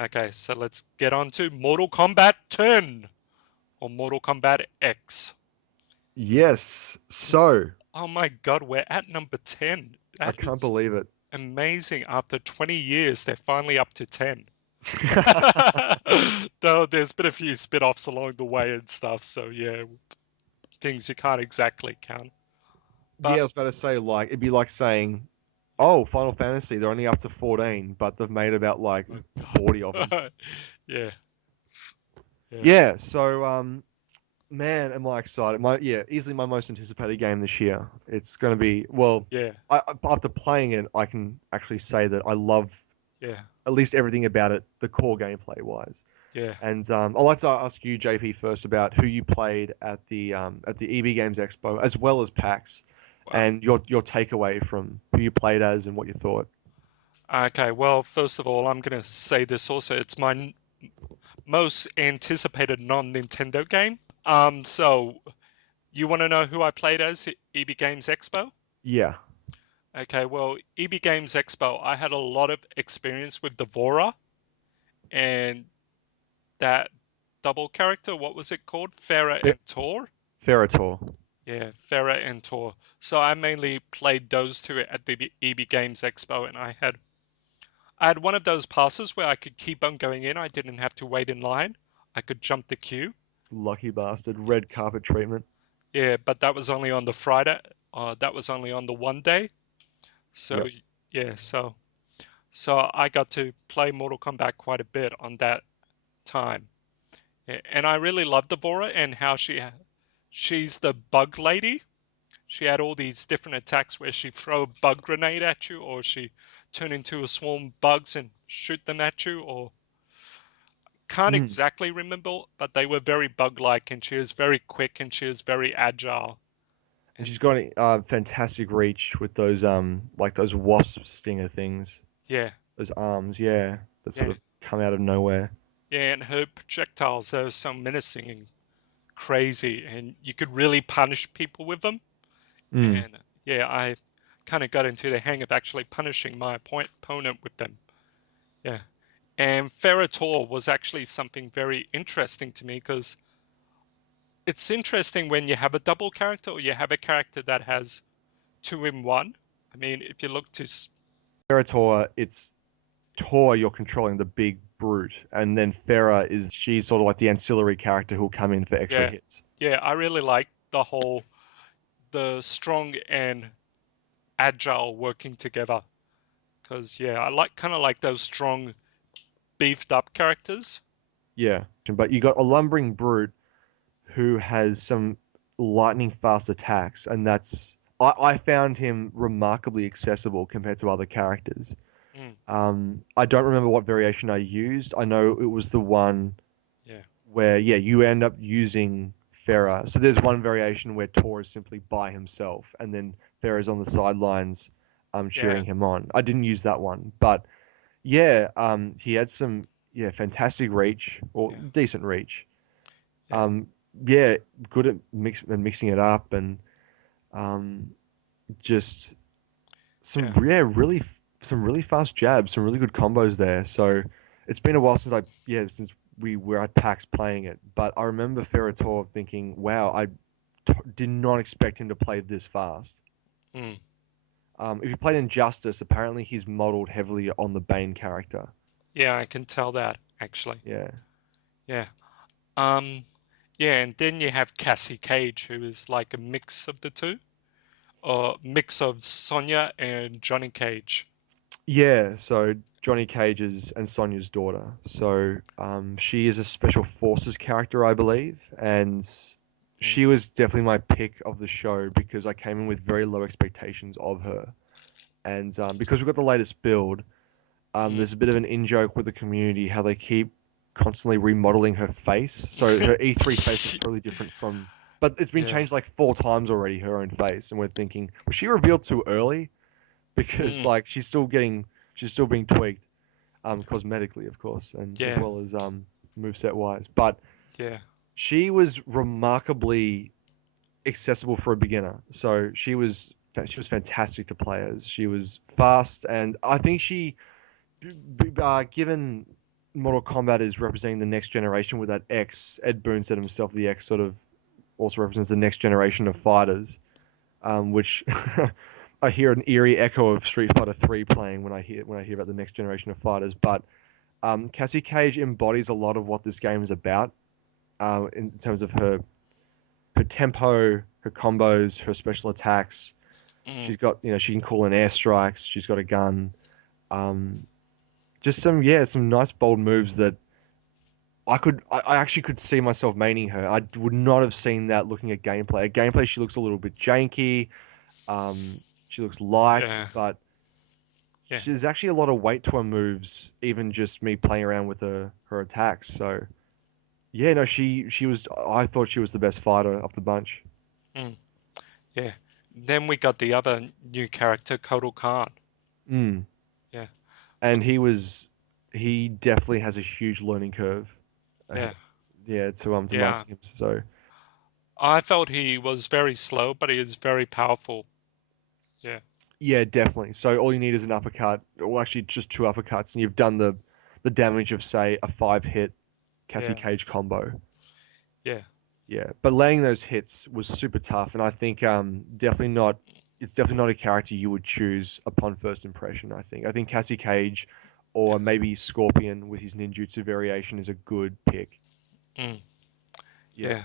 Okay, so let's get on to Mortal Kombat 10 or Mortal Kombat X. Yes. So, Oh my God, we're at number 10. I That can't is believe it. amazing. After 20 years, they're finally up to 10. Though there's been a few spin-offs along the way and stuff, so yeah, things you can't exactly count. Yeah, I But was about to say, like, it'd be like saying, yeah. oh, Final Fantasy, they're only up to 14, but they've made about like 40 of them. Yeah, yeah. Yeah, so man, am I excited. Easily my most anticipated game this year. It's going to be, well, Yeah, after playing it, I can actually say that I love yeah, at least everything about it, the core gameplay wise. yeah. And I'd like to ask you, JP, first about who you played at the EB Games Expo, as well as PAX, Wow. and your takeaway from who you played as and what you thought. Okay, well, first of all, I'm gonna say this also. It's my most anticipated non-Nintendo game. So you want to know who I played as at EB Games Expo? Yeah, Okay, well, EB Games Expo, I had a lot of experience with Devora and that double character. What was it called? Farah Fe- and Tor? Ferrator. Yeah, Farah and Tor. So I mainly played those two at the EB Games Expo, and I had one of those passes where I could keep on going in. I didn't have to wait in line. I could jump the queue. Lucky bastard. Red carpet treatment. Yeah, but that was only on the Friday. That was only on the one day. So Yep. yeah, so I got to play Mortal Kombat quite a bit on that time. Yeah, and I really loved Devora and how she's the bug lady. She had all these different attacks where she throw a bug grenade at you, or she turn into a swarm of bugs and shoot them at you, or can't Mm. exactly remember, but they were very bug-like, and she was very quick and she was very agile. And she's And got fantastic reach with those like those wasp stinger things, yeah, those arms, yeah, that sort yeah, of come out of nowhere. yeah, and her projectiles, they were so menacing and crazy, and you could really punish people with them. Mm. And yeah, I kind of got into the hang of actually punishing my opponent with them. Yeah. And Ferrator was actually something very interesting to me because it's interesting when you have a double character or you have a character that has two in one. I mean, if you look to, Ferrator, it's Tor, you're controlling the big brute, and then Farah is she's sort of like the ancillary character who'll come in for extra yeah, hits. yeah, I really like the strong and agile working together because, yeah, I kind of like those strong, beefed up characters. Yeah, but you got a lumbering brute who has some lightning fast attacks, and I found him remarkably accessible compared to other characters. Mm, I don't remember what variation I used. I know it was the one yeah, where, yeah, you end up using Farah. So there's one variation where Tor is simply by himself, and then Farah's on the sidelines, yeah, cheering him on. I didn't use that one, but yeah, he had some, yeah, fantastic reach or yeah, decent reach. yeah, Um, yeah, good at mixing it up and um, just yeah. some really fast jabs, some really good combos there. So it's been a while since we were at PAX playing it, but I remember Ferrator thinking, wow, did not expect him to play this fast. Mm, If you played Injustice, apparently he's modeled heavily on the Bane character. yeah, I can tell that actually. Yeah. Yeah. Um, yeah, and then you have Cassie Cage, who is like a mix of the two, or mix of Sonya and Johnny Cage. Yeah, so Johnny Cage's and Sonya's daughter. So she is a special forces character, I believe, and Mm, she was definitely my pick of the show because I came in with very low expectations of her. And because we've got the latest build, mm. there's a bit of an in-joke with the community how they keep constantly remodeling her face. So her E3 face is totally different from, but it's been Yeah. changed like 4 times already, her own face. And we're thinking, was she revealed too early? Because Mm, like she's still being tweaked cosmetically of course and as yeah. well as moveset wise, but Yeah. she was remarkably accessible for a beginner. So she was fantastic to play as. She was fast, and I think given Mortal Kombat is representing the next generation with that X. Ed Boon said himself, the X sort of also represents the next generation of fighters, which I hear an eerie echo of Street Fighter 3 playing when I hear about the next generation of fighters. But Cassie Cage embodies a lot of what this game is about, in terms of her tempo, her combos, her special attacks. Mm, She's got, she can call in airstrikes. She's got a gun. Um, just some nice bold moves that I actually could see myself maining her. I would not have seen that looking at gameplay. At gameplay, she looks a little bit janky. She looks light, yeah, but yeah, there's actually a lot of weight to her moves, even just me playing around with her attacks. So yeah, no, she was. I thought she was the best fighter of the bunch. mm, yeah. Then we got the other new character, Kotal Khan. Mm. Yeah, And he definitely has a huge learning curve. yeah, Yeah, to yeah. master him. So I felt he was very slow, but he is very powerful. Yeah, yeah, definitely. So all you need is an uppercut, well, actually just two uppercuts, and you've done the damage of say a 5 hit Cassie yeah, Cage combo. yeah, Yeah, but laying those hits was super tough, and I think definitely not. It's definitely not a character you would choose upon first impression. I think Cassie Cage, yeah. or maybe Scorpion with his ninjutsu variation is a good pick. Mm, Yeah, yeah.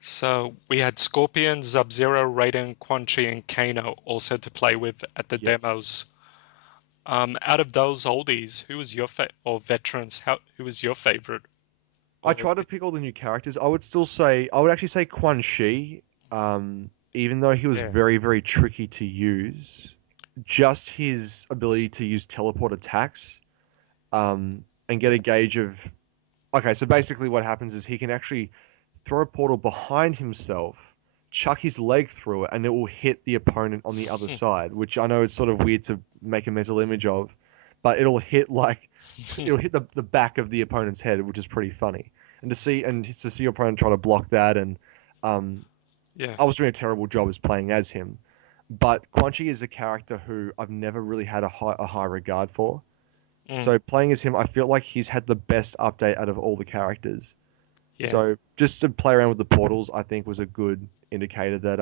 So we had Scorpion, Sub-Zero, Raiden, Quan Chi, and Kano also to play with at the yep. demos. Out of those oldies, who was your or veterans? Who was your favorite? I Or tried to pick all the new characters. I would actually say Quan Chi, even though he was yeah, very, very tricky to use, just his ability to use teleport attacks, and get yeah, a gauge of. Okay, so basically what happens is he can actually throw a portal behind himself, chuck his leg through it, and it will hit the opponent on the other side, which I know it's sort of weird to make a mental image of, but it'll hit the back of the opponent's head, which is pretty funny. And to see your opponent try to block that, and um, yeah, I was doing a terrible job as playing as him. But Quan Chi is a character who I've never really had a high regard for. mm, So playing as him, I feel like he's had the best update out of all the characters. yeah, So just to play around with the portals, I think was a good indicator that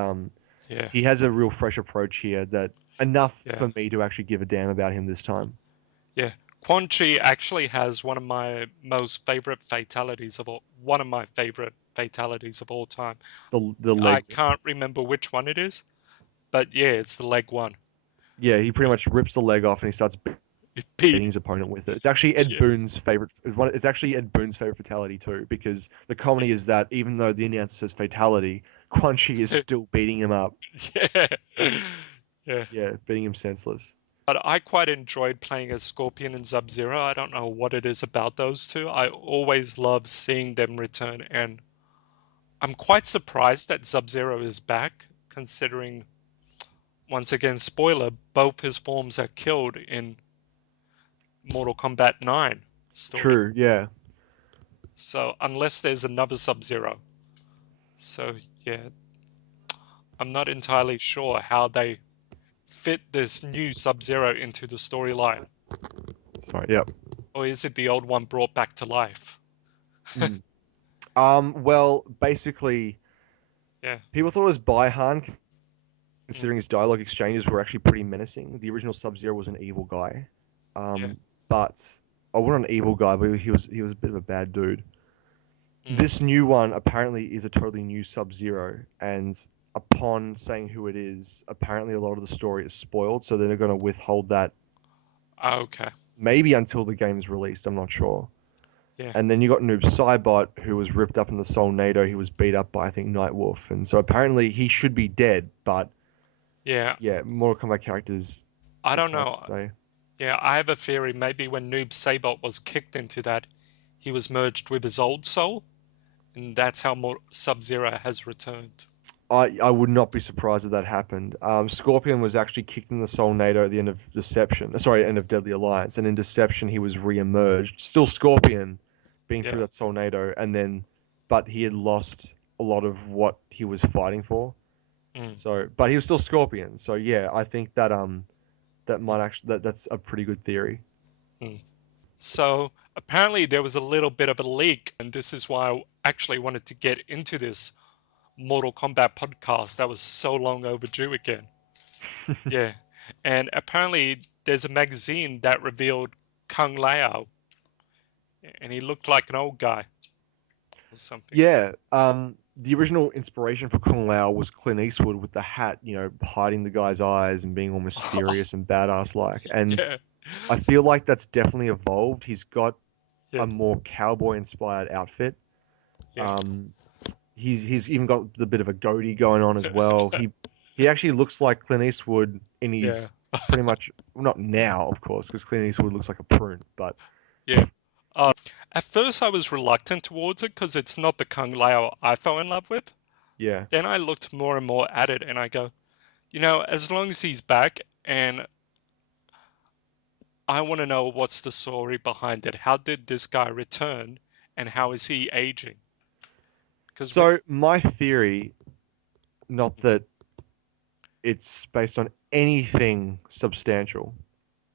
yeah, he has a real fresh approach here, that enough yeah, for me to actually give a damn about him this time. yeah. Quan Chi actually has one of my most favorite fatalities of all, one of my favorite fatalities of all time. The I leg, can't remember which one it is, but yeah, it's the leg one. yeah, he pretty much rips the leg off and he starts It beating beat, his opponent with it. It's actually Ed yeah, Boon's favorite. It's actually Ed Boon's favorite fatality too, because the comedy is that even though the announcer says fatality, Quan Chi is yeah, still beating him up. yeah, yeah. Yeah, beating him senseless. But I quite enjoyed playing as Scorpion and Sub-Zero. I don't know what it is about those two. I always love seeing them return, and I'm quite surprised that Sub-Zero is back, considering, once again, spoiler, both his forms are killed in Mortal Kombat 9 story. True. Yeah. So, unless there's another Sub-Zero. So, yeah, I'm not entirely sure how they fit this new Sub-Zero into the storyline. Sorry. Yep. Or is it the old one brought back to life? Mm. Well, basically, Yeah, people thought it was Baihan, mm, considering his dialogue exchanges were actually pretty menacing. The original Sub-Zero was an evil guy, yeah, but I wasn't an evil guy, but he was a bit of a bad dude. mm. This new one apparently is a totally new Sub-Zero, and upon saying who it is, apparently a lot of the story is spoiled, so they're going to withhold that Okay, maybe until the game is released. I'm not sure. yeah, And then you got Noob Saibot, who was ripped up in the Soul Nado. He was beat up by, I think, Nightwolf. And so apparently he should be dead. But yeah. yeah, Mortal Kombat characters, I it's don't hard to know. say. Yeah, I have a theory. Maybe when Noob Saibot was kicked into that, he was merged with his old soul, and that's how more Sub-Zero has returned. I would not be surprised if that happened. Scorpion was actually kicked in the Soul Nado at the end of Deception. Sorry, end of Deadly Alliance. And in Deception, he was re-emerged. Still Scorpion, being through Yeah, that Soul Nado. And then, but he had lost a lot of what he was fighting for. mm, So, but he was still Scorpion. So yeah, I think that that mm, might actually that's a pretty good theory. mm. So apparently there was a little bit of a leak, and this is why I actually wanted to get into this Mortal Kombat podcast that was so long overdue again. Yeah. And apparently there's a magazine that revealed Kung Lao, and he looked like an old guy or something. Yeah, the original inspiration for Kung Lao was Clint Eastwood with the hat, hiding the guy's eyes and being all mysterious and badass like. And Yeah. I feel like that's definitely evolved. He's got Yeah. a more cowboy inspired outfit. Yeah. Um, he's even got the bit of a goatee going on as well. He actually looks like Clint Eastwood in Yeah. his pretty much, well, not now, of course, because Clint Eastwood looks like a prune, but Yeah. At first I was reluctant towards it because it's not the Kung Lao I fell in love with. yeah. Then I looked more and more at it and I go, as long as he's back, and I want to know what's the story behind it. How did this guy return and how is he aging? Because when. So my theory, not that it's based on anything substantial,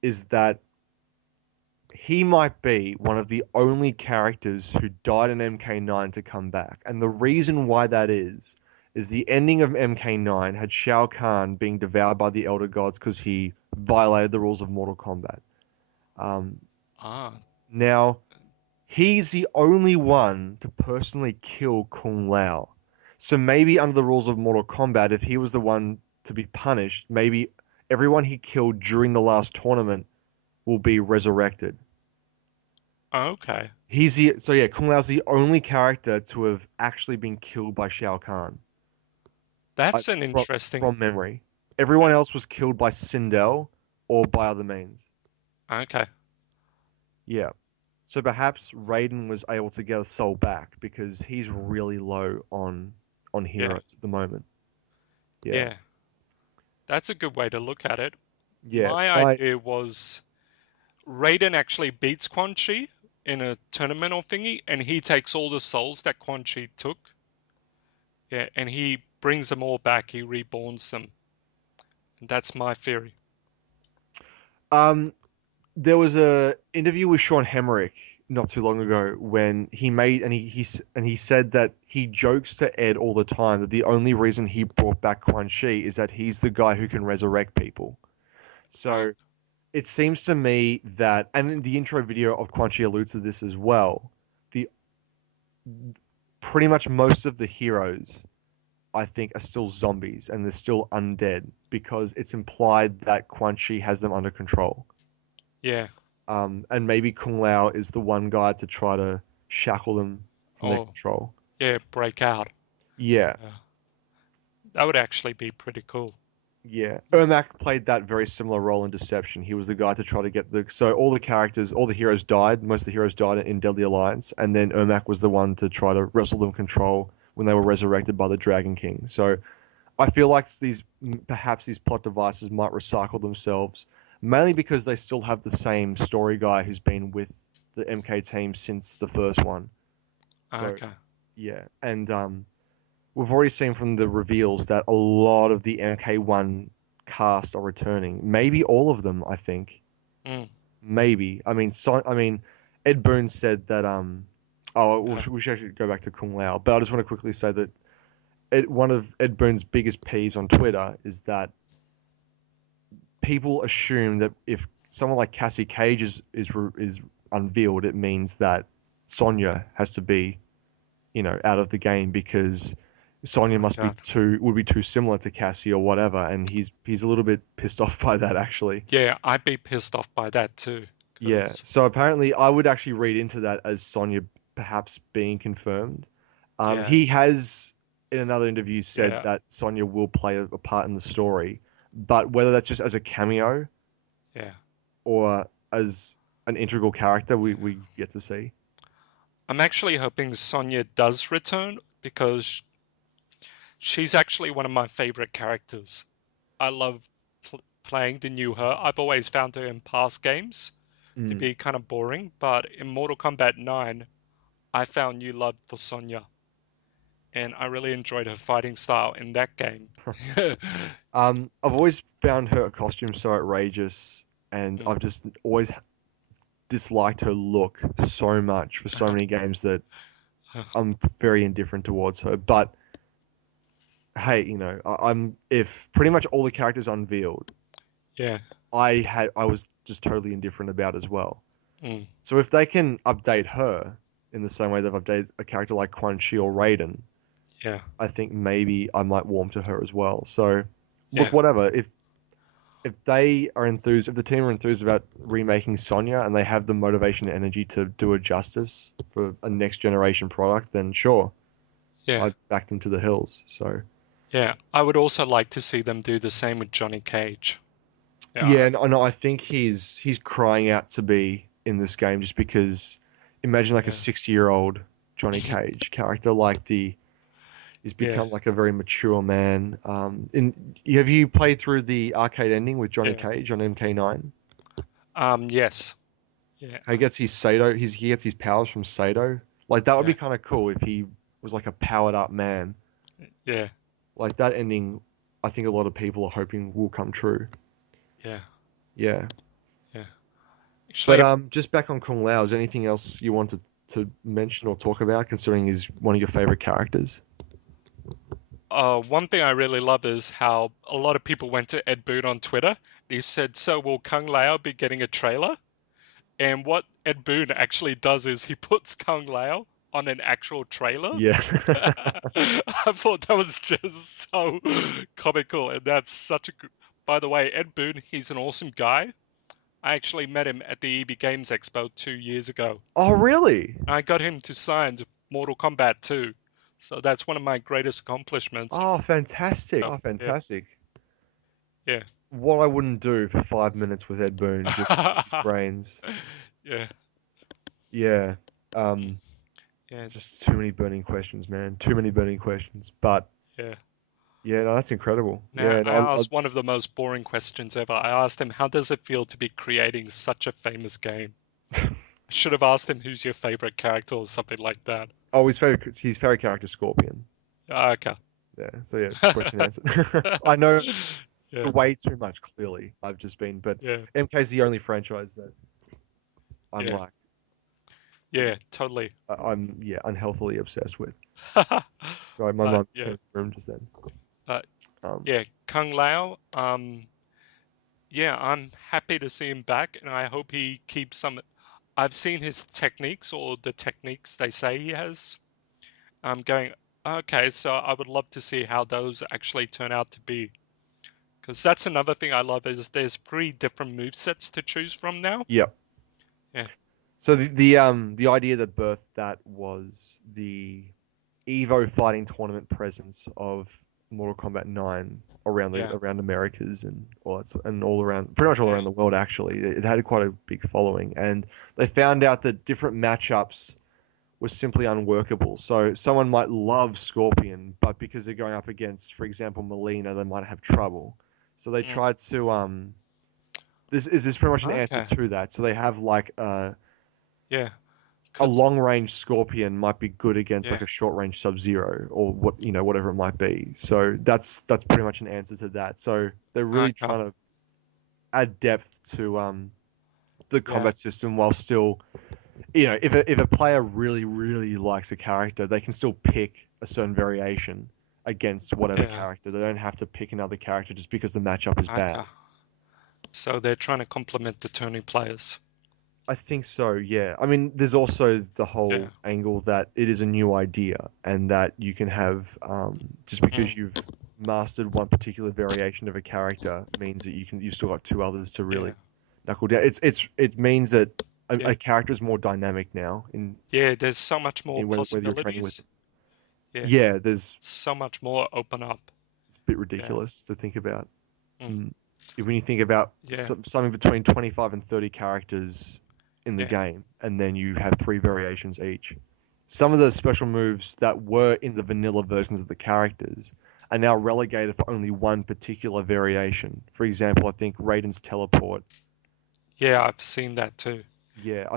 is that he might be one of the only characters who died in MK9 to come back. And the reason why that is the ending of MK9 had Shao Kahn being devoured by the Elder Gods because he violated the rules of Mortal Kombat. Um, Ah, Now, he's the only one to personally kill Kung Lao. So maybe under the rules of Mortal Kombat, if he was the one to be punished, maybe everyone he killed during the last tournament will be resurrected. okay. Kung Lao's the only character to have actually been killed by Shao Kahn. That's an From interesting. from memory. Everyone else was killed by Sindel or by other means. Okay. Yeah. So perhaps Raiden was able to get a soul back because he's really low on Yeah. heroes at the moment. Yeah. Yeah. That's a good way to look at it. Yeah. My I idea was Raiden actually beats Quan Chi in a tournament or thingy, and he takes all the souls that Quan Chi took. Yeah, and he brings them all back. He reborns them. And that's my theory. um there was a interview with Sean Hemmerich not too long ago when he made and he said that he jokes to Ed all the time that the only reason he brought back Quan Chi is that he's the guy who can resurrect people. Uh, So it seems to me that, and in the intro video of Quan Chi alludes to this as well, the pretty much most of the heroes I think are still zombies and they're still undead because it's implied that Quan Chi has them under control. yeah. And maybe Kung Lao is the one guy to try to shackle them from their Oh, control. yeah. Break out. Yeah, Yeah. That would actually be pretty cool. yeah. Ermac played that very similar role in Deception. He was the guy to try to get so all the characters, all the heroes died. Most of the heroes died in Deadly Alliance, and then Ermac was the one to try to wrestle them control when they were resurrected by the Dragon King. So I feel like perhaps these plot devices might recycle themselves, mainly because they still have the same story guy who's been with the MK team since the first one. So Okay. yeah, and we've already seen from the reveals that a lot of the MK1 cast are returning. Maybe all of them, I think. Mm, Maybe. I mean, Ed Boon said that oh, yeah. we should actually go back to Kung Lao, but I just want to quickly say that one of Ed Boon's biggest peeves on Twitter is that people assume that if someone like Cassie Cage is unveiled, it means that Sonya has to be, out of the game because Sonya Oh, must be God. too similar to Cassie or whatever, and he's a little bit pissed off by that actually. Yeah, I'd be pissed off by that too. Yeah. Because, So apparently, I would actually read into that as Sonya perhaps being confirmed. yeah, He has in another interview said yeah, that Sonya will play a part in the story, but whether that's just as a cameo yeah, or as an integral character, yeah. we get to see. I'm actually hoping Sonya does return because she's actually one of my favorite characters. I love playing the new her. I've always found her in past games to Mm. be kind of boring, but in Mortal Kombat 9, I found new love for Sonya, and I really enjoyed her fighting style in that game. I've always found her costume so outrageous, and Mm. I've just always disliked her look so much for so many games that I'm very indifferent towards her. But hey, I'm if pretty much all the characters unveiled, Yeah. I was just totally indifferent about as well. Mm. So if they can update her in the same way they've updated a character like Quan Chi or Raiden, Yeah. I think maybe I might warm to her as well. So look, Yeah. whatever. If they are enthused, if the team are enthused about remaking Sonya and they have the motivation and energy to do it justice for a next generation product, then sure, Yeah. I'd back them to the hills. So Yeah. I would also like to see them do the same with Johnny Cage. yeah, Yeah. and I think he's crying out to be in this game just because imagine like a Yeah. 60-year-old Johnny Cage character like the he's Yeah. become like a very mature man. Have you played through the arcade ending with Johnny Yeah. Cage on MK9? Yes. Yeah. He gets his Sato, he gets his powers from Sato. Like that would Yeah. be kind of cool if he was like a powered up man. Yeah. Like that ending, I think a lot of people are hoping will come true. Yeah. Yeah. Yeah. But Actually, just back on Kung Lao, is there anything else you wanted to mention or talk about, considering he's one of your favorite characters? one thing I really love is how a lot of people went to Ed Boon on Twitter. He said, "So will Kung Lao be getting a trailer?" And what Ed Boon actually does is he puts Kung Lao on an actual trailer. Yeah. I thought that was just so comical, and that's such a good. By the way, Ed Boon, he's an awesome guy. I actually met him at the EB Games Expo 2 years ago. Oh, really? I got him to sign Mortal Kombat 2. So that's one of my greatest accomplishments. Oh, fantastic. So, Oh, yeah, fantastic. yeah. What I wouldn't do for 5 minutes with Ed Boon, just to pick his brains. Yeah. Yeah. Mm. Um, Yeah. just too many burning questions, man. Too many burning questions. But Yeah. yeah, no, that's incredible. Now, Yeah, I no, asked one of the most boring questions ever. I asked him, how does it feel to be creating such a famous game? I should have asked him, who's your favorite character or something like that. oh, his favorite character, Scorpion. Okay. Yeah. So yeah, question answered. I know Yeah. way too much. Clearly, I've just been, but Yeah. MK's the only franchise that I'm Yeah. like, Yeah. Totally. I'm yeah unhealthily obsessed with. Sorry, my But mum came yeah. in the room just then. But Um, yeah. Kung Lao. Yeah, I'm happy to see him back, and I hope he keeps some. I've seen his techniques, or the techniques they say he has. I'm going, okay, so I would love to see how those actually turn out to be. Because that's another thing I love is there's 3 different move sets to choose from now. yep. Yeah, So the idea that birthed that was the Evo fighting tournament presence of Mortal Kombat 9 around the yeah, around Americas and and all around pretty much all yeah, around the world actually. It had quite a big following and they found out that different matchups were simply unworkable. So someone might love Scorpion, but because they're going up against, for example, Melina, they might have trouble. So they mm, tried to this is pretty much an answer okay, to that. So they have like yeah, a because, long range Scorpion might be good against like yeah, a short range Sub Zero or whatever it might be. So that's pretty much an answer to that. So they're really okay, trying to add depth to the yeah, combat system while still if a player really likes a character, they can still pick a certain variation against whatever yeah, character. They don't have to pick another character just because the matchup is bad. okay. So they're trying to complement the turning players. I think so, yeah. I mean, there's also the Yeah, whole angle that it is a new idea and that you can have, just because mm, you've mastered one particular variation of a character means that you've still got 2 others to yeah, really knuckle down. It means that yeah, a character is more dynamic now yeah. There's so much more in whether you're training with. possibilities. Yeah, Yeah, there's so much more open up. it's a bit Yeah, ridiculous to think about. mm, Mm. When you think about yeah, something between 25 and 30 characters in the yeah, game, and then you have 3 variations each. Some of the special moves that were in the vanilla versions of the characters are now relegated for only one particular variation. For example, I think Raiden's teleport. yeah. I've seen that too. Yeah,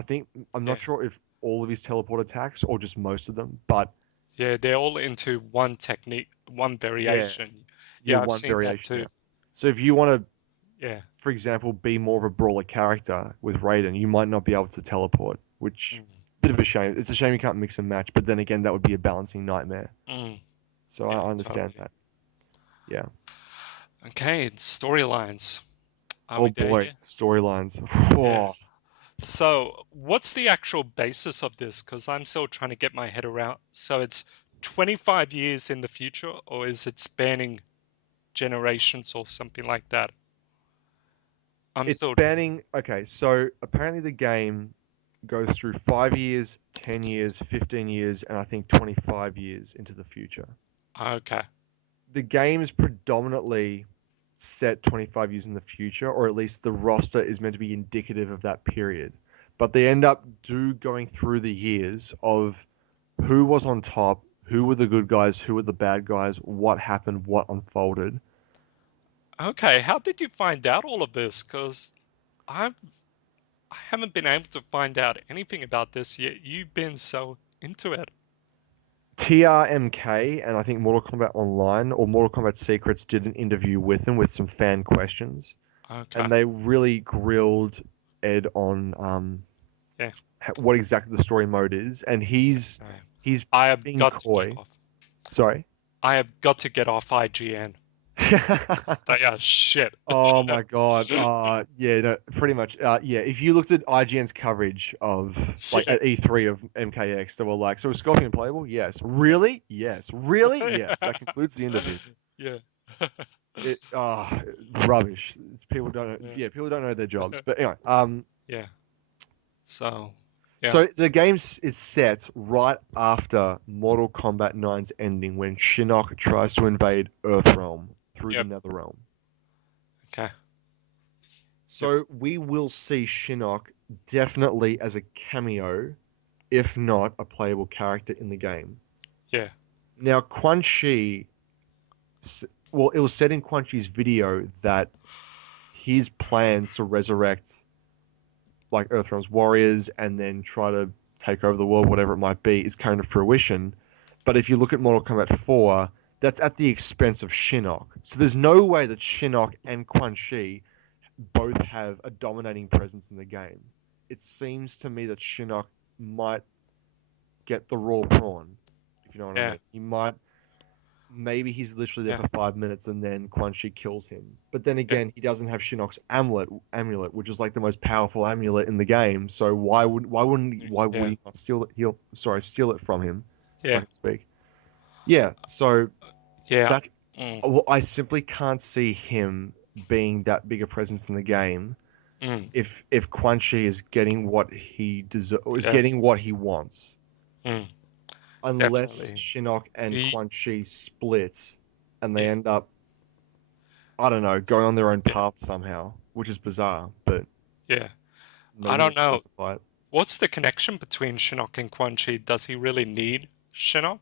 I'm Yeah, not sure if all of his teleport attacks or just most of them, but yeah. They're all into one technique, one yeah, variation. yeah, Yeah, I've one seen that variation too. now. So if you want to Yeah, for example, be more of a brawler character with Raiden, you might not be able to teleport, which Mm, bit of a shame. It's a shame you can't mix and match, but then again, that would be a balancing nightmare. mm, So yeah, I understand totally. that. Yeah. Okay, storylines. Are Oh we there boy, yet? storylines. Yeah. Oh, So, what's the actual basis of this? Because I'm still trying to get my head around. So, it's 25 years in the future, or is it spanning generations or something like that? I'm it's still. spanning. Okay, so apparently the game goes through 5 years, 10 years, 15 years, and I think 25 years into the future. Okay. The game is predominantly set 25 years in the future, or at least the roster is meant to be indicative of that period. But they end up going through the years of who was on top, who were the good guys, who were the bad guys, what happened, what unfolded. Okay. How did you find out all of this? Because I've I haven't been able to find out anything about this yet. You've been so into it. TRMK and I think Mortal Kombat Online or Mortal Kombat Secrets did an interview with him with some fan questions, Okay. and they really grilled Ed on Yeah. what exactly the story mode is, and Okay. he's I have being got to get coy. off. Sorry. I have got to get off IGN. They are shit. Oh my God. Yeah, no, pretty much. Yeah, if you looked at IGN's coverage of like Shit. at E3 of MKX, they were like, "So is Scorpion playable?" Yes. Really? Yes. Really? Yes. That concludes the interview. Yeah. It rubbish. It's people don't. Yeah. Yeah, people don't know their jobs. But anyway, Yeah. So, yeah. so the game is set right after Mortal Kombat 9's ending when Shinnok tries to invade Earthrealm through the Yep. Netherrealm. Okay. Yep. So we will see Shinnok definitely as a cameo, if not a playable character in the game. Yeah. Now, Quan Chi, well, it was said in Quan Chi's video that his plans to resurrect like Earthrealm's warriors and then try to take over the world, whatever it might be, is coming to fruition. But if you look at Mortal Kombat 4, that's at the expense of Shinnok. So there's no way that Shinnok and Quan Chi both have a dominating presence in the game. It seems to me that Shinnok might get the raw prawn, if you know what I Yeah. mean. He might, maybe he's literally there Yeah. for 5 minutes and then Quan Chi kills him. But then Yeah. again, he doesn't have Shinnok's amulet, which is like the most powerful amulet in the game. So why would Yeah. he not steal it? Steal it from him, if I Yeah. can speak. Yeah. So Yeah. that Mm. well, I simply can't see him being that big a presence in the game Mm. if Quan Chi is getting what he deserves, is Yeah. getting what he wants, Mm. unless Definitely. Shinnok and The Quan Chi split and they yeah. end up, I don't know, going on their own Yeah. path somehow, which is bizarre, but Yeah. I maybe don't they'll know. specify it. What's the connection between Shinnok and Quan Chi? Does he really need Shinnok?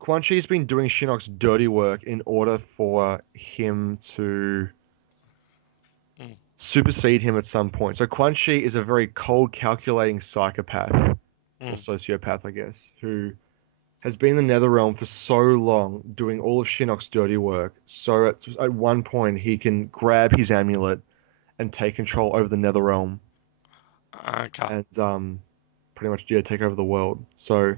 Quan Chi's been doing Shinnok's dirty work in order for him to Mm. supersede him at some point. So Quan Chi is a very cold, calculating psychopath or Mm. sociopath, I guess, who has been in the Netherrealm for so long, doing all of Shinnok's dirty work. So at one point, he can grab his amulet and take control over the Netherrealm Okay. and pretty much take over the world. So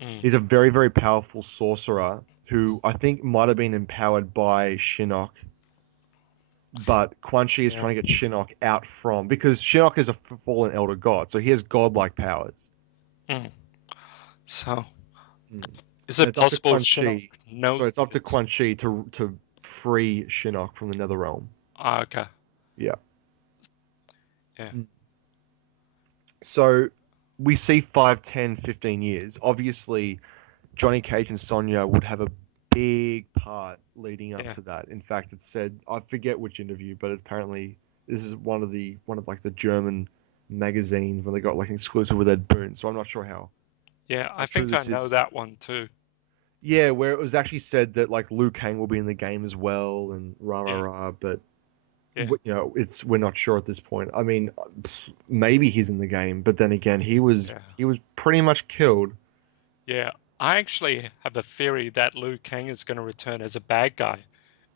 Mm. he's a very very powerful sorcerer who I think might have been empowered by Shinnok, but Quan Chi is Yeah. trying to get Shinnok out from because Shinnok is a fallen elder god, so he has godlike powers. Mm. So, Mm. is And it it's up to possible Quan Shinnok Chi. So it's knows up to this? Quan Chi to free Shinnok from the Netherrealm. Okay. Yeah. Yeah. Mm. So we see 5, 10, 15 years. Obviously, Johnny Cage and Sonya would have a big part leading up Yeah. to that. In fact, it said I forget which interview, but apparently this is one of like the German magazines when they got like an exclusive with Ed Boon. So I'm not sure Yeah. how I true think I this know is. that one too. Yeah, where it was actually said that like Liu Kang will be in the game as well and rah rah Yeah. rah, but Yeah. we're not sure at this point. I mean, maybe he's in the game, but then again, Yeah. he was pretty much killed. Yeah. I actually have a theory that Liu Kang is going to return as a bad guy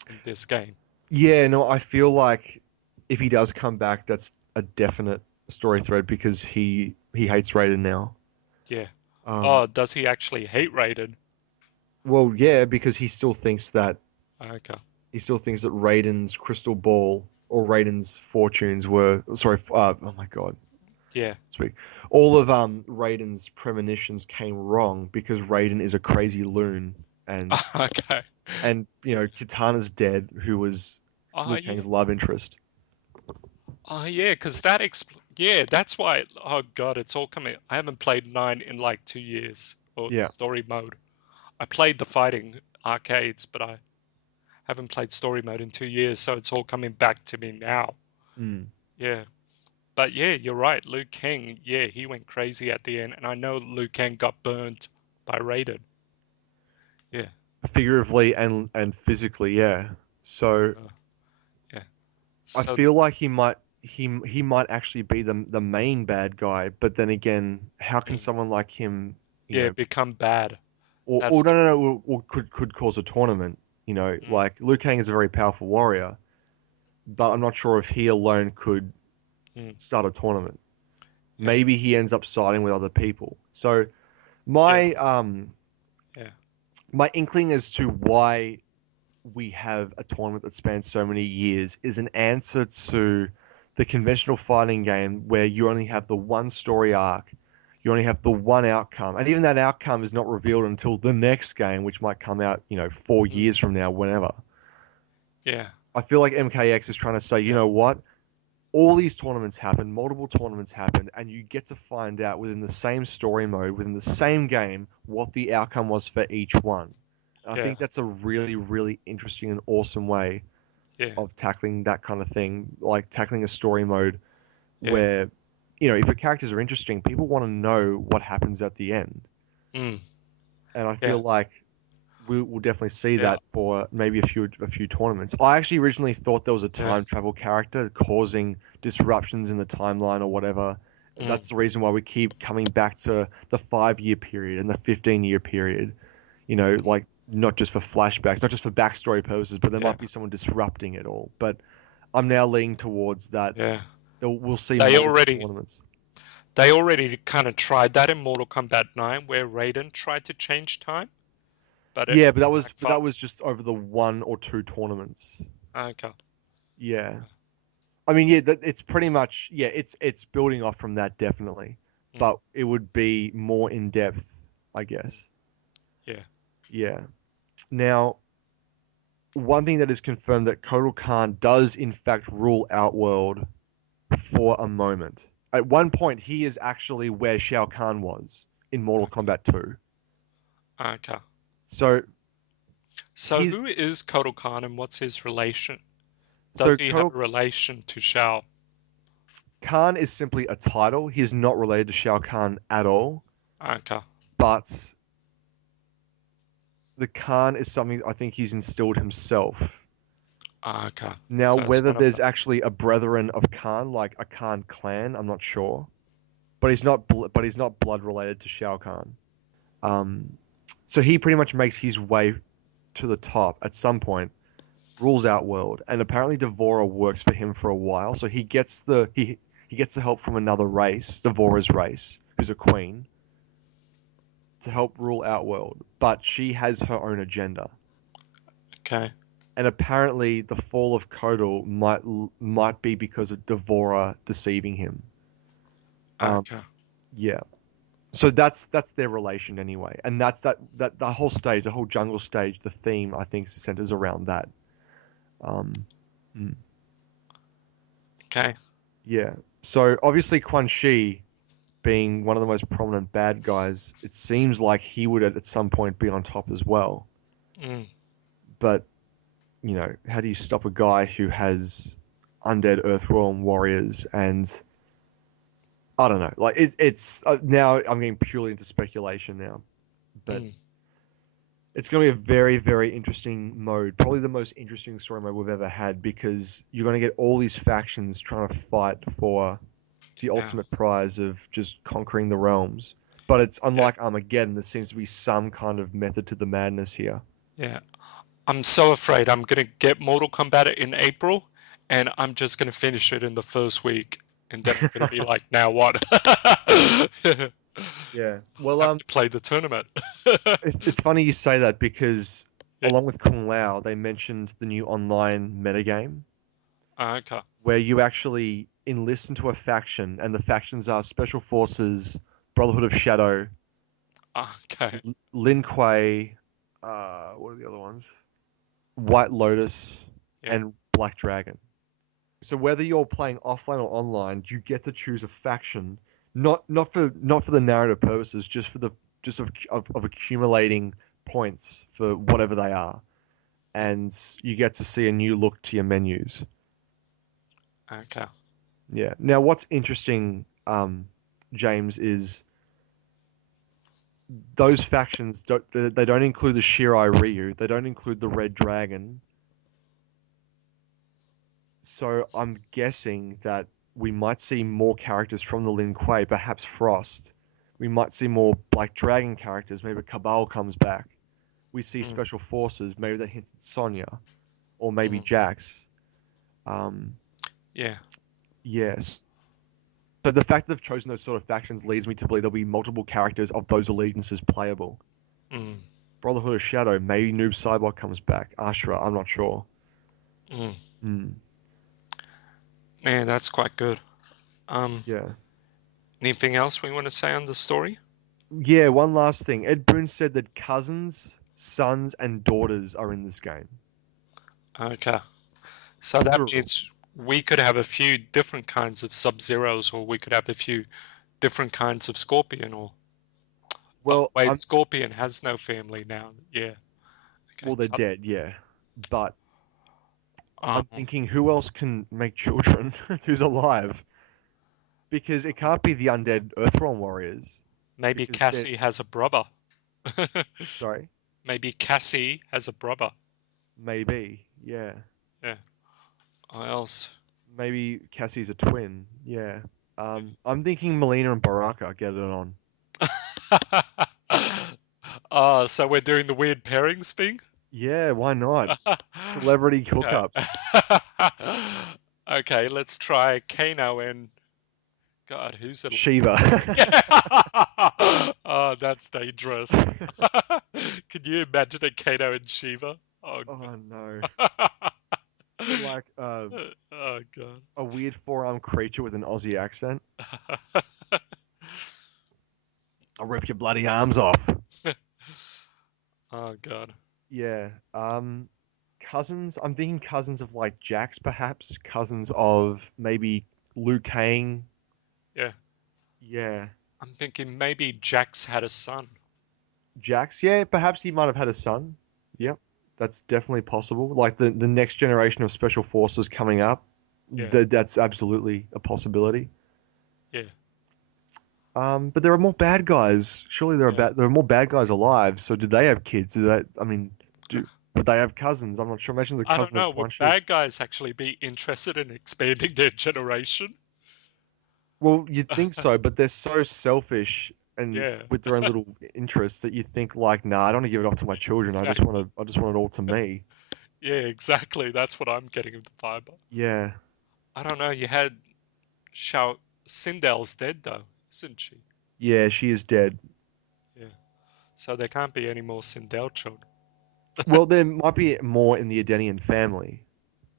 in this game. Yeah, no, I feel like if he does come back, that's a definite story thread because he hates Raiden now. Yeah. Um, Oh, does he actually hate Raiden? well, yeah, because Okay. he still thinks that Raiden's crystal ball or Raiden's fortunes were sorry. Oh my God, Yeah. speak. All of Raiden's premonitions came wrong because Raiden is a crazy loon, and Okay. Kitana's dead, who was Oh, Liu yeah. Kang's love interest. Oh, yeah, because yeah, that's why. Oh, God, it's all coming. I haven't played 9 in like 2 years, or Yeah. story mode. I played the fighting arcades, but I haven't played story mode in 2 years, so it's all coming back to me now. Mm. Yeah. But yeah, you're right. Liu Kang, yeah, he went crazy at the end, and I know Liu Kang got burnt by Raiden. Yeah. Figuratively and physically, yeah. So Uh, yeah. I So, feel like he might actually be the main bad guy, but then again, how can mm, someone like him, you yeah, know, become bad. or That's no the. no no, or could cause a tournament, Mm, like Liu Kang is a very powerful warrior, but I'm not sure if he alone could mm, start a tournament. yeah. Maybe he ends up siding with other people. So Yeah. my Yeah. my inkling as to why we have a tournament that spans so many years is an answer to the conventional fighting game where you only have the one story arc, you only have the one outcome, and even that outcome is not revealed until the next game, which might come out, 4 years Mm, from now, whenever. yeah. I feel like MKX is trying to say, you Yeah. know what? All these tournaments happen, multiple tournaments happen, and you get to find out within the same story mode, within the same game, what the outcome was for each one. And I Yeah. think that's a really, really interesting and awesome way Yeah. of tackling that kind of thing, like tackling a story mode Yeah. where, if your characters are interesting, people want to know what happens at the end. Mm, And I yeah. feel like we'll definitely see Yeah. that for maybe a few tournaments. I actually originally thought there was a Yeah. time travel character causing disruptions in the timeline or whatever. Mm, That's the reason why we keep coming back to the 5 year period and the 15-year period. mm, Like not just for flashbacks, not just for backstory purposes, but there yeah. might be someone disrupting it all. But I'm now leaning towards that. Yeah. We'll see They multiple already tournaments. they already kind of tried that in Mortal Kombat 9 where Raiden tried to change time, but it Yeah, but that was but backfired. that was just over the one or two tournaments. Okay. Yeah. I mean, yeah, it's pretty much yeah, it's building off from that definitely, Mm, but it would be more in depth, I mm, guess. yeah. Yeah. Now, one thing that is confirmed that Kotal Khan does in fact rule Outworld for a moment. At one point, he is actually where Shao Kahn was in Mortal Okay. Kombat 2. Okay. So So who he's is Kotal Khan and what's his relation? so Does he have Kotal a relation to Shao? Khan is simply a title. He is not related to Shao Kahn at all. Okay. But the Khan is something I think he's instilled himself. Okay. Now, So it's whether one of there's the. actually a brethren of Khan, like a Khan clan, I'm not sure. But he's not blood related to Shao Kahn. Um, so he pretty much makes his way to the top at some point, rules out world, and apparently Devora works for him for a while. So he gets the help from another race, Devora's race, who's a queen, to help rule Outworld, but she has her own agenda. Okay. And apparently, the fall of Kotal might be because of Devora deceiving him. Um, Okay. yeah. So that's their relation anyway, and that the whole stage, the whole jungle stage, the theme I think centers around that. Um, mm, Okay. yeah. So obviously Quan Chi being one of the most prominent bad guys, it seems like he would at some point be on top as well. Mm, But how do you stop a guy who has undead Earthrealm warriors and I don't know. Like it's now I'm getting purely into speculation now, but mm, it's going to be a very, very interesting mode. Probably the most interesting story mode we've ever had because you're going to get all these factions trying to fight for the yeah. ultimate prize of just conquering the realms. But it's Yeah. unlike Armageddon. There seems to be some kind of method to the madness here. Yeah. I'm so afraid I'm gonna get Mortal Kombat in April, and I'm just gonna finish it in the first week, and then I'm gonna be like, now what? Yeah. Well, Have to play the tournament. it's funny you say that because Yeah. along with Kung Lao, they mentioned the new online metagame Okay. where you actually enlist into a faction, and the factions are Special Forces, Brotherhood of Shadow, Okay. Lin Kuei, what are the other ones? White Lotus, Yeah. and Black Dragon. So whether you're playing offline or online, you get to choose a faction, not for the narrative purposes, just of accumulating points for whatever they are, and you get to see a new look to your menus. Okay. Yeah. Now, what's interesting, James, is those factions they don't include the Shirai Ryu. They don't include the Red Dragon. So I'm guessing that we might see more characters from the Lin Kuei, perhaps Frost. We might see more Black Dragon characters. Maybe Kabal comes back. We see Mm, Special Forces. Maybe they hint at Sonya, or maybe mm, Jax. Um, yeah. yes. So the fact that they've chosen those sort of factions leads me to believe there'll be multiple characters of those allegiances playable. Mm, Brotherhood of Shadow, maybe Noob Saibot comes back. Ashra, I'm not sure. mm. Hmm. Man, that's quite good. Um, Yeah. anything else we want to say on the story? Yeah, one last thing. Ed Boon said that cousins, sons, and daughters are in this game. Okay. So that Plural. means we could have a few different kinds of Sub-Zeros, or we could have a few different kinds of Scorpion, or oh Well, wait, I'm Scorpion has no family now. Yeah. Okay. well, they're dead, yeah. But I'm Um, thinking who else can make children who's alive? Because it can't be the undead Earthrealm warriors. maybe Because they're Cassie has a brother. sorry, Maybe Cassie has a brother. maybe, yeah. Yeah. Or else. Maybe Cassie's a twin, yeah. I'm thinking Melina and Baraka get it on. So we're doing the weird pairings thing? Yeah, why not? Celebrity Okay. hookups. Okay, let's try Kano and God, who's it? Shiva. Yeah. Oh, that's dangerous. Can you imagine a Kano and Shiva? Oh Oh no. no. Or like Oh God. a weird four-armed creature with an Aussie accent. I'll rip your bloody arms off. Oh God. Yeah. Cousins. I'm thinking cousins of like Jax, perhaps. Cousins of maybe Liu Kang. Yeah. Yeah. I'm thinking maybe Jax had a son. Jax. Yeah, perhaps he might have had a son. Yep. That's definitely possible. Like the next generation of special forces coming up. Yeah. That's absolutely a possibility. Yeah. But there are more bad guys. Surely Yeah. there are more bad guys alive. So do they have kids? I mean, would they have cousins? I'm not sure. Imagine the I don't cousin of know. Quan Would Chi. bad guys actually be interested in expanding their generation? Well, you'd think so, but they're so selfish and Yeah. with their own little interests that you think like, nah, I don't want to give it up to my children. Exactly. I just want it all to me. Yeah, exactly. That's what I'm getting of the vibe. Yeah. I don't know. You had Shao Sindel's dead though, isn't she? Yeah, she is dead. Yeah. So there can't be any more Sindel children. Well, there might be more in the Edenian family.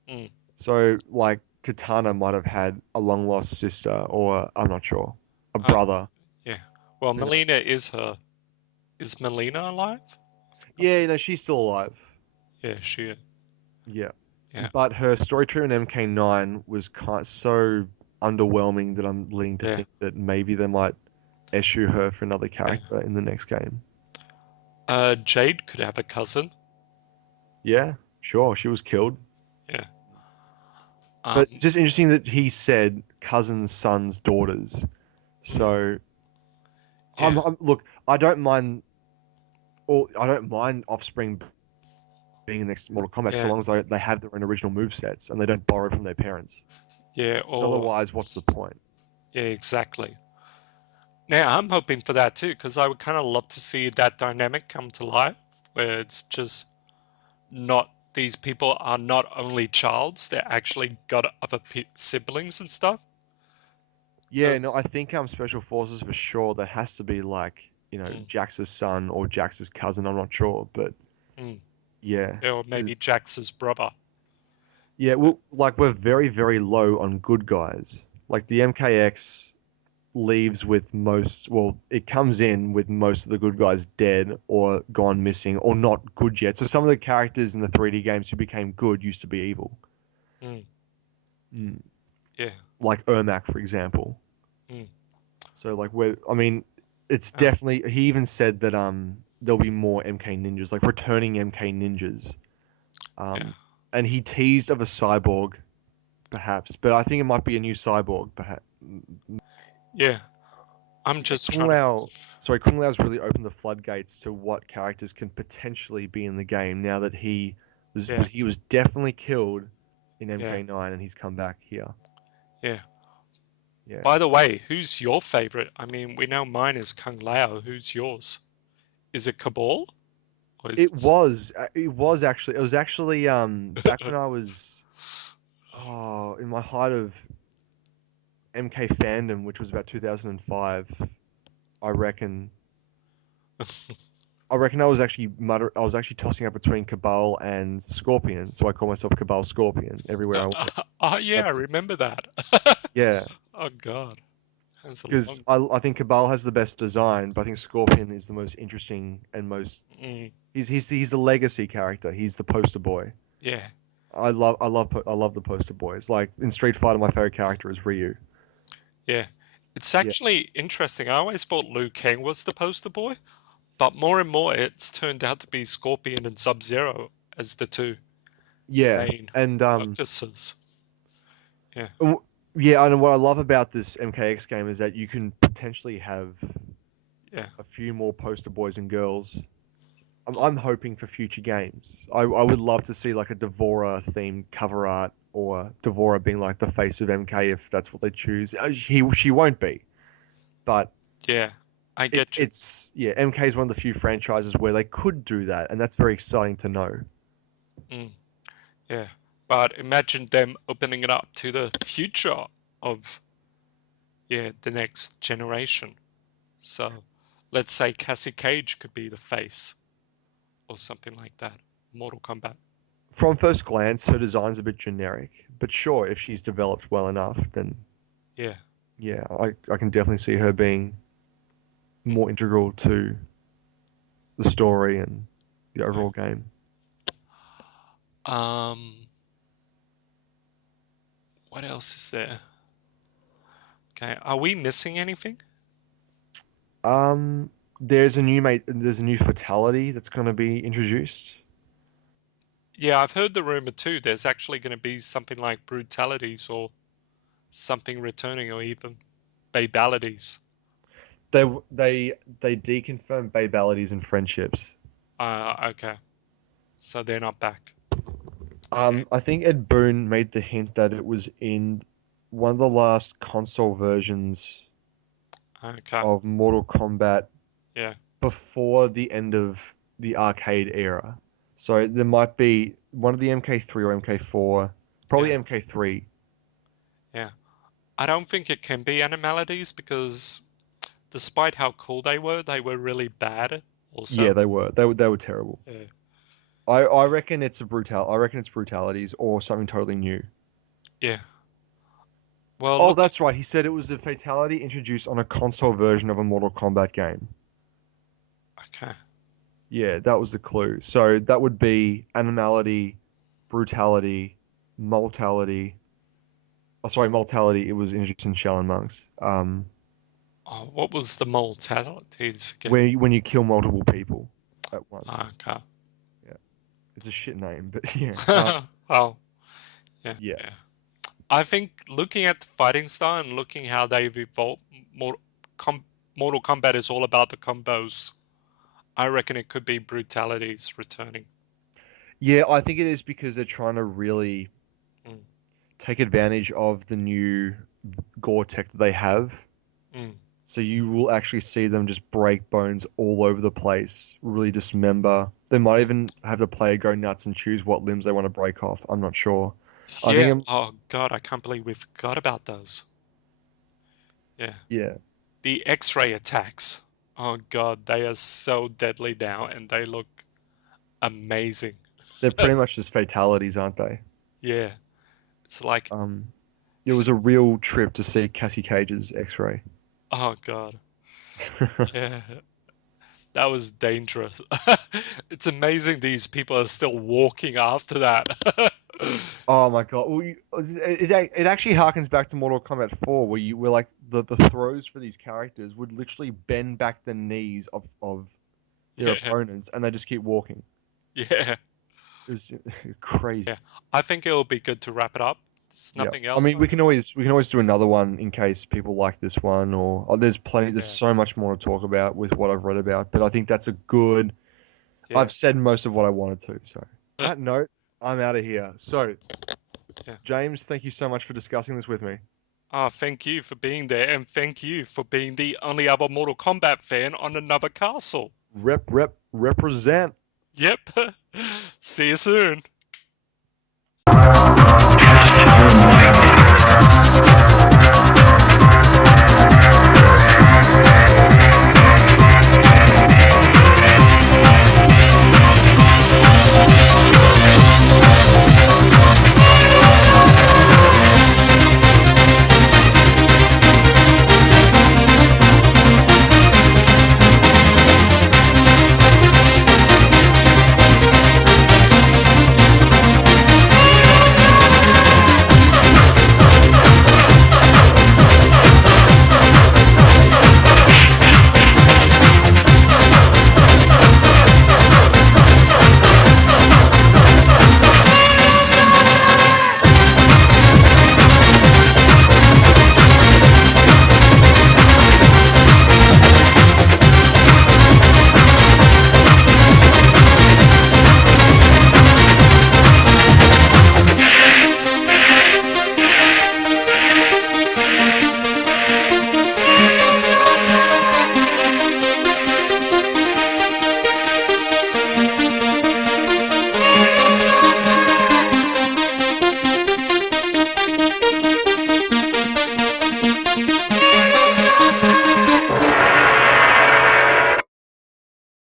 Mm. So, like, Katana might have had a long lost sister, or I'm not sure, a Uh, brother. yeah. Well, Who knows? Melina is her. Is Melina alive? I forgot. Yeah, no, she's still alive. Yeah, she is. Yeah. Yeah. But her story tree in MK9 was so underwhelming that I'm leaning to Yeah. think that maybe they might issue her for another Yeah. character in the next game. Jade could have a cousin. Yeah, sure, she was killed. Yeah. But it's Um. just interesting that he said cousins, sons, daughters. mm, So yeah. look, I don't mind offspring being in the next Mortal Kombat so Yeah. long as they have their own original move sets and they don't borrow from their parents. Yeah. Because Or otherwise, what's the point? yeah. Exactly. Now I'm hoping for that too, because I would kind of love to see that dynamic come to life, where it's just not these people are not only childs, they're actually got other siblings and stuff. Yeah, no, I think Special Forces for sure. That has to be like, Mm, Jax's son or Jax's cousin. I'm not sure, but mm. yeah, Yeah, or maybe 'cause- Jax's brother. yeah, well, like we're very, very low on good guys. Like the MKX leaves with most, well, it comes in with most of the good guys dead or gone missing or not good yet. So some of the characters in the 3D games who became good used to be evil. Mm, Mm. yeah. Like Ermac, for example. Mm, So like I mean, it's uh, definitely he even said that there'll be more MK ninjas, like returning MK ninjas. yeah. Um and he teased of a cyborg, perhaps, but I think it might be a new cyborg, perhaps. Yeah. I'm Yeah, just trying to. Kung Lao's really opened the floodgates to what characters can potentially be in the game now that Yeah. he was definitely killed in Yeah. MK9 and he's come back here. Yeah. Yeah. By the way, who's your favorite? I mean, we know mine is Kung Lao. Who's yours? Is it Kabal? Or is it. It was actually back when I was in my height of MK fandom, which was about 2005, I reckon. I was actually tossing up between Cabal and Scorpion, so I call myself Cabal Scorpion everywhere I went. Oh, yeah, I That's remember that. yeah, Oh, God. That's a because long. I think Cabal has the best design, but I think Scorpion is the most interesting and most. Mm, He's the legacy character. He's the poster boy. yeah. I love the poster boys. Like in Street Fighter, my favorite character is Ryu. Yeah. It's Yeah, actually interesting. I always thought Liu Kang was the poster boy, but more and more it's turned out to be Scorpion and Sub-Zero as the two yeah, main and focuses. Yeah. w- yeah. And what I love about this MKX game is that you can potentially have Yeah. a few more poster boys and girls. I'm hoping for future games. I would love to see like a Devora themed cover art or Devora being like the face of MK if that's what they choose. She won't be, but Yeah. I get you. it's yeah. MK is one of the few franchises where they could do that, and that's very exciting to know. Mm, yeah. But imagine them opening it up to the future of, yeah, the next generation. So let's say Cassie Cage could be the face or something like that. Mortal Kombat. From first glance, her design's a bit generic, but sure, if she's developed well enough, then Yeah. yeah, I can definitely see her being more integral to the story and the Mm. overall game. Um, what else is there? Okay, are we missing anything? Um, there's a new fatality that's going to be introduced. Yeah, I've heard the rumor too. There's actually going to be something like brutalities or something returning, or even babalities. They deconfirmed babalities and friendships. Okay, so they're not back. Okay, I think Ed Boon made the hint that it was in one of the last console versions okay, of Mortal Kombat yeah, before the end of the arcade era. So there might be one of the MK3 or MK4, yeah, probably MK3. yeah. I don't think it can be animalities because despite how cool they were really bad Yeah, also. they were. They were terrible. Yeah, I reckon it's a brutal. I reckon it's brutalities or something totally new. yeah. Well, Oh, look, that's right. He said it was a fatality introduced on a console version of a Mortal Kombat game. okay, Yeah, that was the clue. So that would be animality, brutality, mortality. Oh, sorry, mortality. It was introduced in Shell and Monks. oh, what was the mortalities again? When you kill multiple people at once. Okay. Yeah, it's a shit name, but yeah. Oh, yeah, Yeah, yeah. I think looking at the fighting style and looking how they've evolved, more com Mortal Kombat is all about the combos. I reckon it could be brutalities returning. yeah. I think it is because they're trying to really Mm, take advantage of the new gore tech that they have. mm. So you will actually see them just break bones all over the place, really dismember. They might even have the player go nuts and choose what limbs they want to break off. I'm not sure. I think Yeah. I'm, Oh God, I can't believe we forgot about those. Yeah. yeah, The X-ray attacks. Oh God, they are so deadly now, and they look amazing. they're pretty much just fatalities, aren't they? Yeah. It's like, Um, it was a real trip to see Cassie Cage's X-ray. oh God. Yeah. That was dangerous. It's amazing these people are still walking after that. Oh my God! Well, it actually harkens back to Mortal Kombat 4, where you were like the throws for these characters would literally bend back the knees of their Yeah. opponents, and they just keep walking. Yeah. It was crazy. Yeah. I think it'll be good to wrap it up. There's Yeah, nothing I else. mean, we can always do another one in case people like this one, or there's plenty. There's Yeah. so much more to talk about with what I've read about, but I think that's a good. Yeah. I've said most of what I wanted to. So, on that note, I'm out of here. So, Yeah. James, thank you so much for discussing this with me. Thank you for being there, and thank you for being the only other Mortal Kombat fan on another castle. Represent. Yep. See you soon.